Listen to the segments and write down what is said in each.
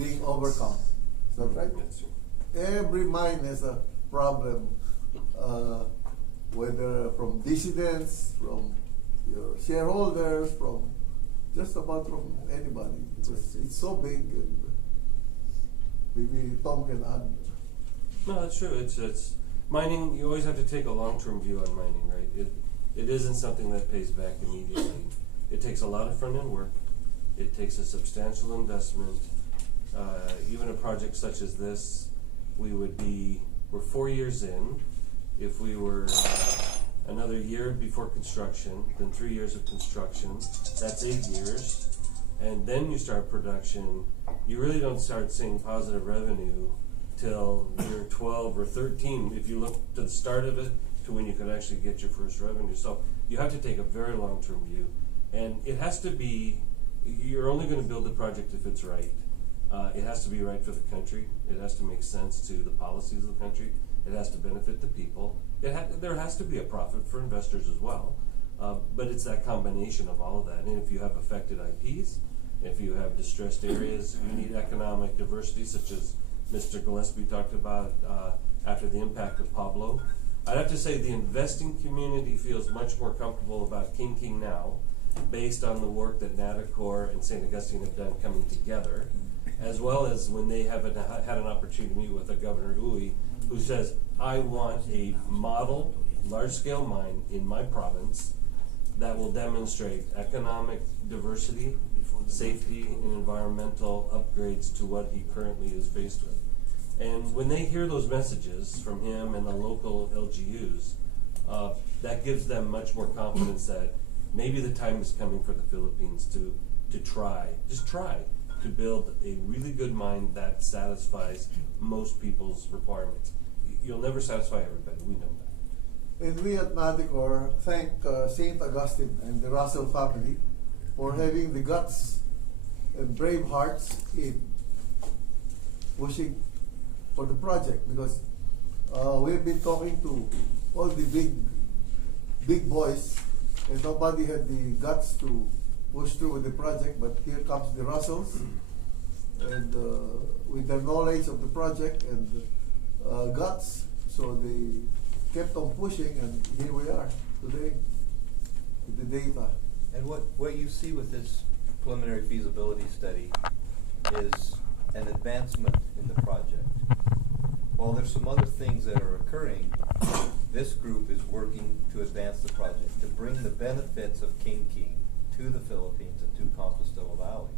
being overcome. Is that right? Yes, sir. Every mine has a problem, whether from dissidents, from your shareholders, from just about from anybody. It's so big, and maybe Tom can add. No, that's true. It's mining. You always have to take a long-term view on mining, right? It isn't something that pays back immediately. It takes a lot of front-end work. It takes a substantial investment. Even a project such as this, we're 4 years in. If we were another year before construction, then 3 years of construction, that's 8 years. And then you start production, you really don't start seeing positive revenue till year 12 or 13, if you look to the start of it to when you can actually get your first revenue. So you have to take a very long-term view. And it has to be, you're only going to build the project if it's right. It has to be right for the country. It has to make sense to the policies of the country. It has to benefit the people. There has to be a profit for investors as well. But it's that combination of all of that. And if you have affected IPs, if you have distressed areas, you need economic diversity, such as Mr. Gillespie talked about after the impact of Pablo. I'd have to say the investing community feels much more comfortable about King now, based on the work that Natacor and St. Augustine have done coming together, as well as when they have had an opportunity to meet with a Governor Uy, who says, I want a model large-scale mine in my province that will demonstrate economic diversity, safety, and environmental upgrades to what he currently is faced with. And when they hear those messages from him and the local LGUs, that gives them much more confidence that maybe the time is coming for the Philippines to try to build a really good mine that satisfies most people's requirements. You'll never satisfy everybody, we know that. And we at Natacor thank St. Augustine and the Russell family for having the guts and brave hearts in pushing for the project, because we've been talking to all the big boys and nobody had the guts to push through with the project, but here comes the Russells and with their knowledge of the project and guts, so they kept on pushing, and here we are today with the data. And what you see with this preliminary feasibility study is an advancement in the project. While there's some other things that are occurring, this group is working to advance the project, to bring the benefits of King to the Philippines and to Compostela Valley.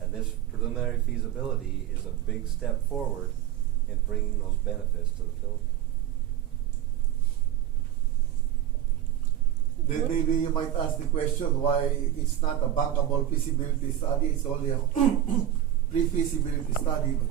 And this preliminary feasibility is a big step forward in bringing those benefits to the Philippines. Then maybe you might ask the question why it's not a bankable feasibility study, it's only a pre-feasibility study. But